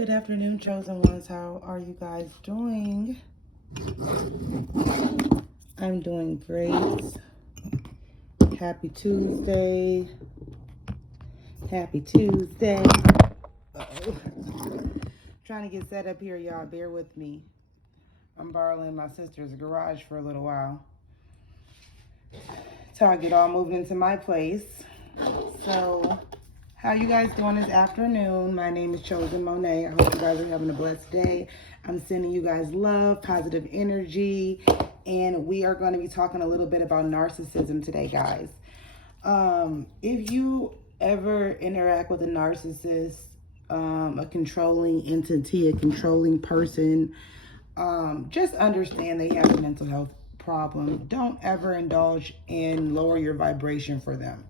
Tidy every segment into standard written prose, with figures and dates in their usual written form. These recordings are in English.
Good afternoon, chosen ones. How are you guys doing? I'm doing great. Happy Tuesday. Happy Tuesday. Uh-oh. Trying to get set up here, y'all. Bear with me. I'm borrowing my sister's garage for a little while till I get all moved into my place. So, how you guys doing this afternoon? My name is Chosen Monet. I hope you guys are having a blessed day. I'm sending you guys love, positive energy, and we are going to be talking a little bit about narcissism today, guys. If you ever interact with a narcissist, a controlling entity, a controlling person, just understand they have a mental health problem. Don't ever indulge in lower your vibration for them.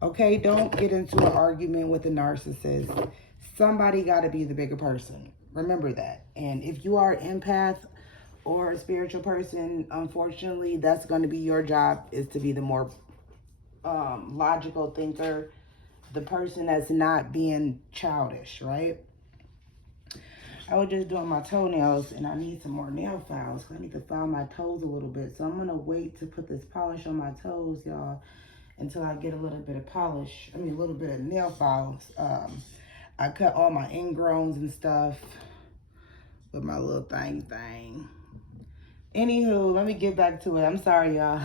Okay, don't get into an argument with a narcissist. Somebody got to be the bigger person. Remember that. And if you are an empath or a spiritual person, unfortunately, that's going to be your job, is to be the more logical thinker, the person that's not being childish, right? I was just doing my toenails and I need some more nail files. I need to file my toes a little bit. So I'm going to wait to put this polish on my toes, y'all, until I get a little bit of polish. A little bit of nail files. I cut all my ingrowns and stuff with my little thing. Anywho, let me get back to it. I'm sorry, y'all.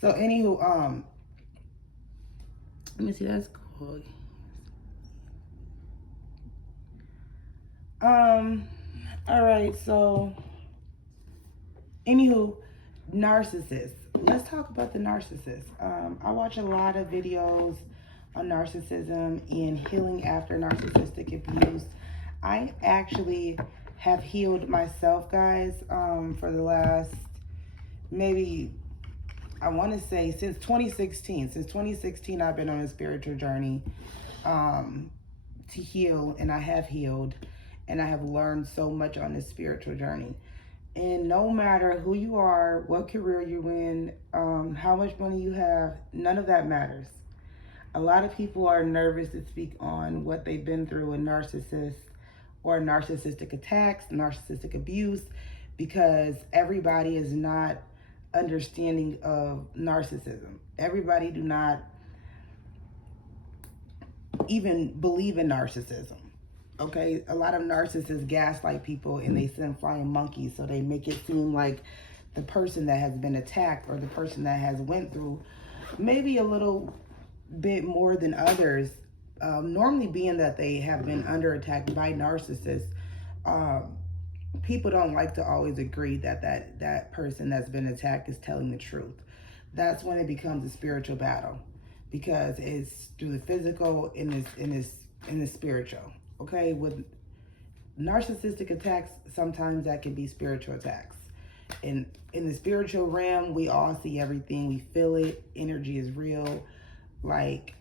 So anywho, let me see, that's cool. All right, so anywho, narcissists. Let's talk about the narcissist. I watch a lot of videos on narcissism and healing after narcissistic abuse. I actually have healed myself, guys, for the last, maybe, I want to say since 2016. Since 2016, I've been on a spiritual journey to heal, and I have healed, and I have learned so much on this spiritual journey. And no matter who you are, what career you're in, how much money you have, none of that matters. A lot of people are nervous to speak on what they've been through in narcissists or narcissistic attacks, narcissistic abuse, because everybody is not understanding of narcissism. Everybody do not even believe in narcissism. Okay, a lot of narcissists gaslight people and they send flying monkeys, so they make it seem like the person that has been attacked or the person that has went through maybe a little bit more than others, normally being that they have been under attack by narcissists. People don't like to always agree that person that's been attacked is telling the truth. That's when it becomes a spiritual battle, because it's through the physical and in the spiritual. Okay, with narcissistic attacks, sometimes that can be spiritual attacks. And in the spiritual realm, we all see everything. We feel it. Energy is real. Like,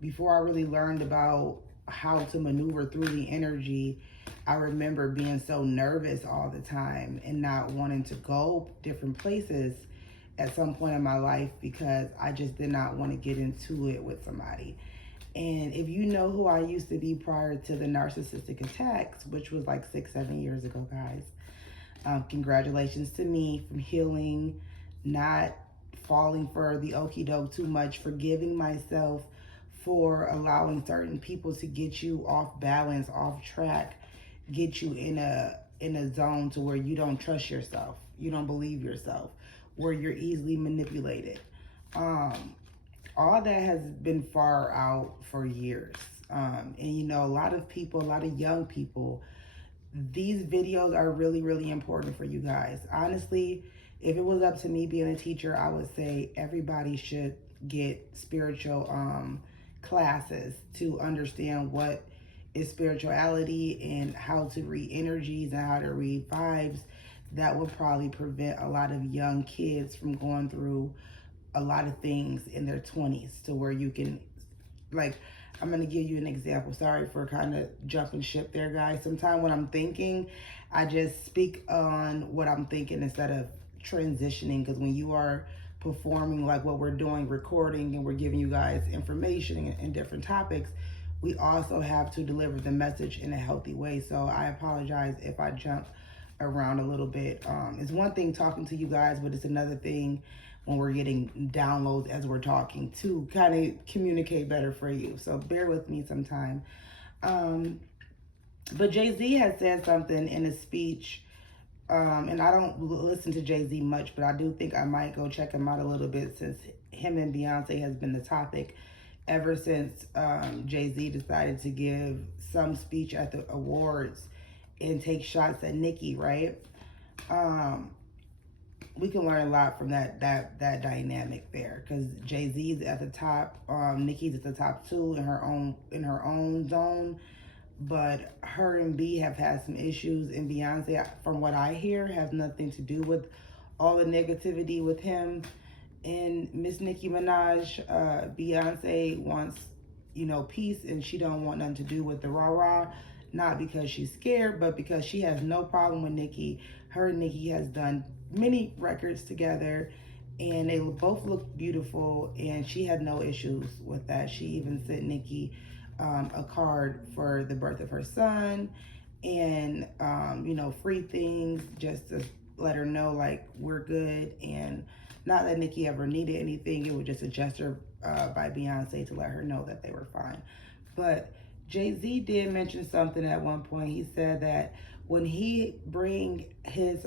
before I really learned about how to maneuver through the energy, I remember being so nervous all the time and not wanting to go different places at some point in my life because I just did not want to get into it with somebody. And if you know who I used to be prior to the narcissistic attacks, which was like 6-7 years ago, guys, congratulations to me from healing, not falling for the okie doke too much, forgiving myself for allowing certain people to get you off balance, off track, get you in a zone to where you don't trust yourself, you don't believe yourself, where you're easily manipulated. All that has been far out for years. And you know, a lot of people, a lot of young people, these videos are really, really important for you guys. Honestly, if it was up to me being a teacher, I would say everybody should get spiritual classes to understand what is spirituality and how to read energies and how to read vibes. That would probably prevent a lot of young kids from going through a lot of things in their 20s, to where you can, like, I'm going to give you an example. Sorry for kind of jumping ship there, guys. Sometimes when I'm thinking, I just speak on what I'm thinking instead of transitioning, because when you are performing like what we're doing, recording, and we're giving you guys information and different topics, we also have to deliver the message in a healthy way. So I apologize if I jump around a little bit. It's one thing talking to you guys, but it's another thing when we're getting downloads as we're talking to kind of communicate better for you. So bear with me sometime. But Jay-Z has said something in a speech, and I don't listen to Jay-Z much, but I do think I might go check him out a little bit, since him and Beyonce has been the topic ever since Jay-Z decided to give some speech at the awards and take shots at Nicki, right? We can learn a lot from that dynamic there, because Jay-Z's at the top, Nicki's at the top too in her own zone. But her and B have had some issues, and Beyonce, from what I hear, has nothing to do with all the negativity with him and Miss Nicki Minaj. Beyonce wants, peace, and she don't want nothing to do with the rah-rah, not because she's scared, but because she has no problem with Nicki. Her and Nicki has done many records together, and they both look beautiful, and she had no issues with that. She even sent Nicki a card for the birth of her son, and free things, just to let her know, like, we're good. And not that Nicki ever needed anything, it was just a gesture by Beyonce to let her know that they were fine. But Jay-Z did mention something at one point. He said that when he bring his